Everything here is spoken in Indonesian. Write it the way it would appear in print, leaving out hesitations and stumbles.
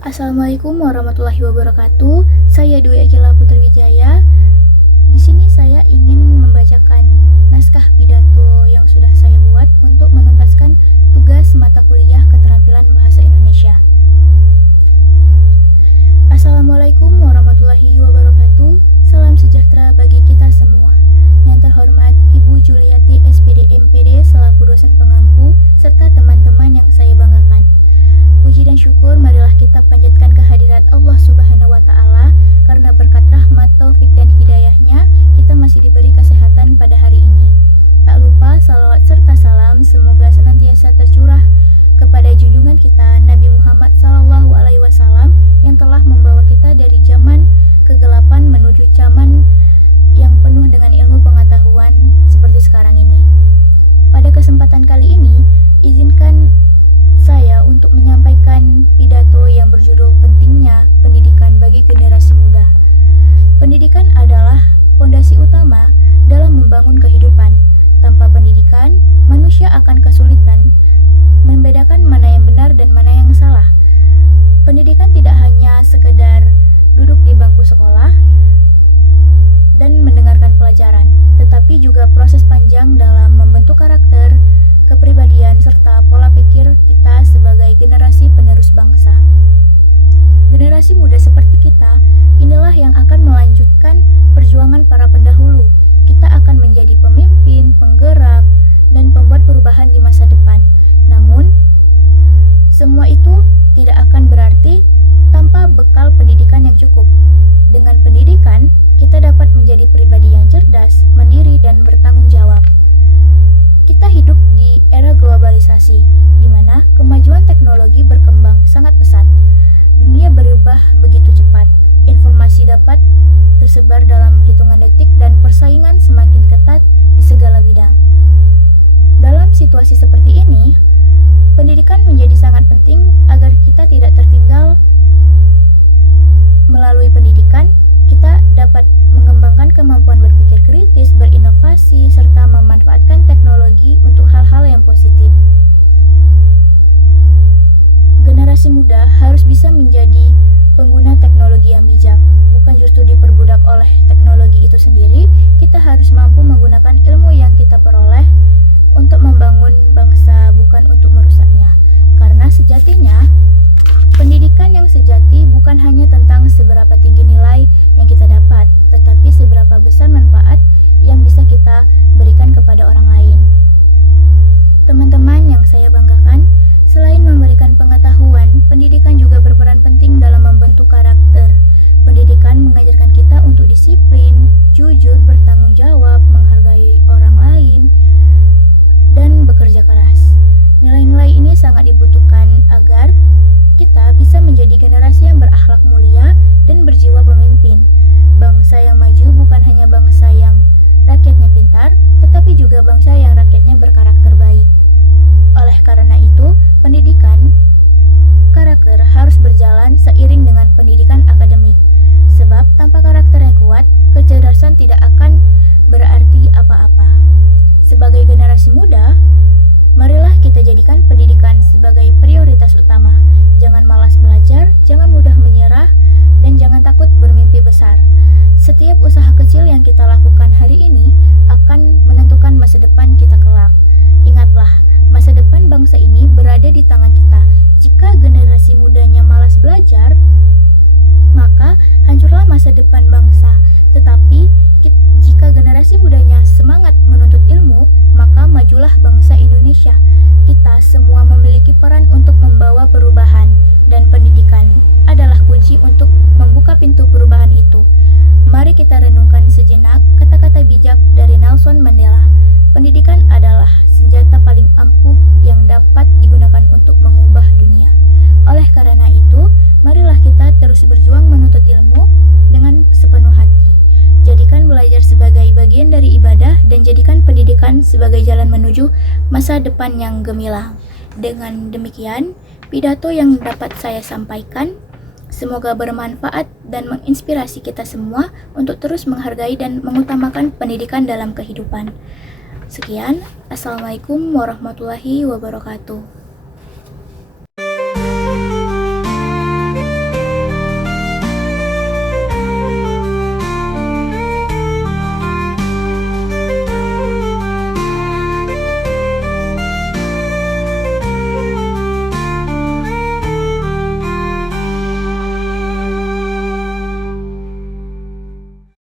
Assalamualaikum warahmatullahi wabarakatuh. Saya Dwi Akila Putri Wijaya. Di sini saya ingin membacakan naskah pidato yang sudah saya buat untuk menuntaskan tugas mata kuliah keterampilan bahasa Indonesia. Assalamualaikum warahmatullahi wabarakatuh. Salam sejahtera bagi kita semua. Yang terhormat Ibu Juliati SPD MPD selaku dosen pengampu serta teman-teman yang saya banggakan. Puji dan syukur marilah kita panjatkan kehadirat Allah Subhanahu wa Ta'ala, karena berkat rahmat, taufik dan hidayahnya kita masih diberi kesehatan pada hari ini. Tak lupa salawat serta salam semoga senantiasa tercurah kepada junjungan kita Nabi Muhammad SAW yang telah membawa kita dari zaman kegelapan menuju zaman yang penuh dengan ilmu pengetahuan seperti sekarang ini. Pada kesempatan kali ini, izinkan saya untuk menyampaikan pidato yang berjudul Pentingnya Pendidikan bagi Generasi Muda. Pendidikan adalah fondasi utama dalam membangun kehidupan. Tanpa pendidikan, manusia akan kesulitan membedakan mana yang benar dan mana yang salah. Pendidikan tidak hanya sekedar duduk di bangku sekolah dan mendengarkan pelajaran, tetapi juga proses panjang dalam membentuk karakter, kepribadian, serta pola pikir kita sebagai generasi penerus bangsa. Generasi muda seperti kita, inilah yang akan melanjutkan perjuangan para pendahulu. Kita akan menjadi pemimpin, penggerak, dan pembuat perubahan di masa depan. Namun, semua itu tidak akan berarti tanpa bekal pendidikan yang cukup. Dengan pendidikan, kita dapat menjadi pribadi yang cerdas, mandiri, dan bertanggung jawab. Kita hidup di era globalisasi, di mana kemajuan teknologi berkembang sangat pesat. Dunia berubah begitu cepat, informasi dapat tersebar dalam hitungan detik, dan persaingan semakin ketat di segala bidang. Dalam situasi seperti ini, pendidikan menjadi sangat penting agar kita tidak tertinggal. Melalui pendidikan, kita dapat mengembangkan kemampuan berpikir kritis, berinovasi, serta memanfaatkan teknologi untuk hal-hal yang positif. Generasi muda harus bisa menjadi pengguna teknologi yang bijak, bukan justru diperbudak oleh teknologi itu sendiri. Kita harus mampu menggunakan ilmu yang kita peroleh untuk membangun bangsa, bukan untuk merusaknya. Karena sejatinya, pendidikan yang sejati bukan hanya tentang seberapa tinggi nilai yang kita dapat, tetapi seberapa besar manfaat yang bisa kita berikan kepada orang lain. Teman-teman yang saya banggakan, selain memberikan pengetahuan, pendidikan juga berperan penting dalam membentuk karakter. Pendidikan mengajarkan kita untuk disiplin, jujur, bertanggung jawab, menghargai orang lain, dan bekerja keras. Nilai-nilai ini sangat dibutuhkan agar kita bisa menjadi generasi yang berakhlak mulia dan berjiwa pemimpin. Bangsa yang maju bukan hanya bangsa yang rakyatnya pintar, tetapi juga bangsa yang rakyatnya berkarakter baik. Oleh karena itu, pendidikan karakter harus berjalan seiring dengan pendidikan akademik. Sebab tanpa karakter yang kuat, kecerdasan tidak akan berarti apa-apa. Sebagai generasi muda, marilah kita jadikan pendidikan sebagai prioritas utama. Jangan malas belajar, jangan mudah menyerah, dan jangan takut bermimpi besar. Setiap usaha kecil yang kita lakukan hari ini akan menentukan masa depan kita kelak. Ingatlah, masa depan bangsa ini berada di tangan kita. Jika generasi mudanya malas belajar, maka hancurlah masa depan bangsa. Tetapi jika generasi mudanya semangat menuntut ilmu, maka majulah bangsa Indonesia. Kita semua memiliki peran untuk membawa perubahan, dan pendidikan adalah kunci untuk membuka pintu perubahan itu. Mari kita renungkan sejenak kata-kata bijak dari Nelson Mandela. Pendidikan adalah senjata paling ampuh yang dapat digunakan untuk mengubah dunia. Oleh karena itu, marilah kita terus berjuang menuntut ilmu dengan sepenuh hati. Jadikan belajar sebagai bagian dari ibadah, dan jadikan pendidikan sebagai jalan menuju masa depan yang gemilang. Dengan demikian, pidato yang dapat saya sampaikan semoga bermanfaat dan menginspirasi kita semua untuk terus menghargai dan mengutamakan pendidikan dalam kehidupan. Sekian, Assalamualaikum warahmatullahi wabarakatuh.